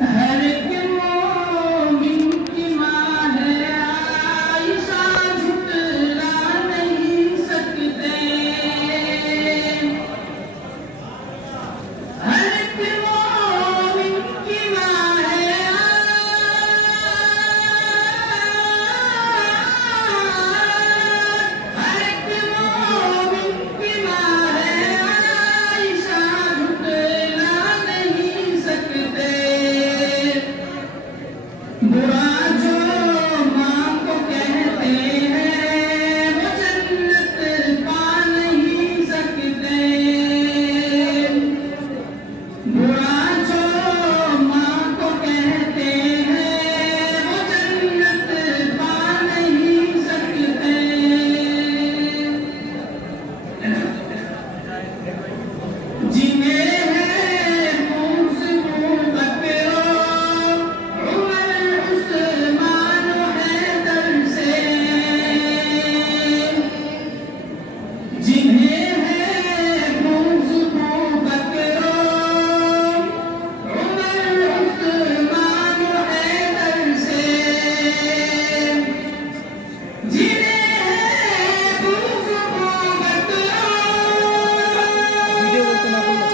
हर एक मोमिन की माँ है आयशा, झुठला नहीं सकते। हर एक मोमिन की माँ है, हर एक मोमिन की माँ है आयशा, झुठला नहीं सकते। बुरा जो माँ को कहते हैं वो जन्नत पा नहीं सकते। बुरा जो माँ को कहते हैं वो जन्नत पा नहीं सकते। जिन्हें है मूस मुँह बकरो, उमर उस्मान हैदर से। जिन्हें है मूस मुँह बकरो, उमर उस्मान हैदर से। जिन्हें है मूस मुँह बकरो, वीडियो बोलते ना बोलो।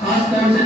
खास तौर से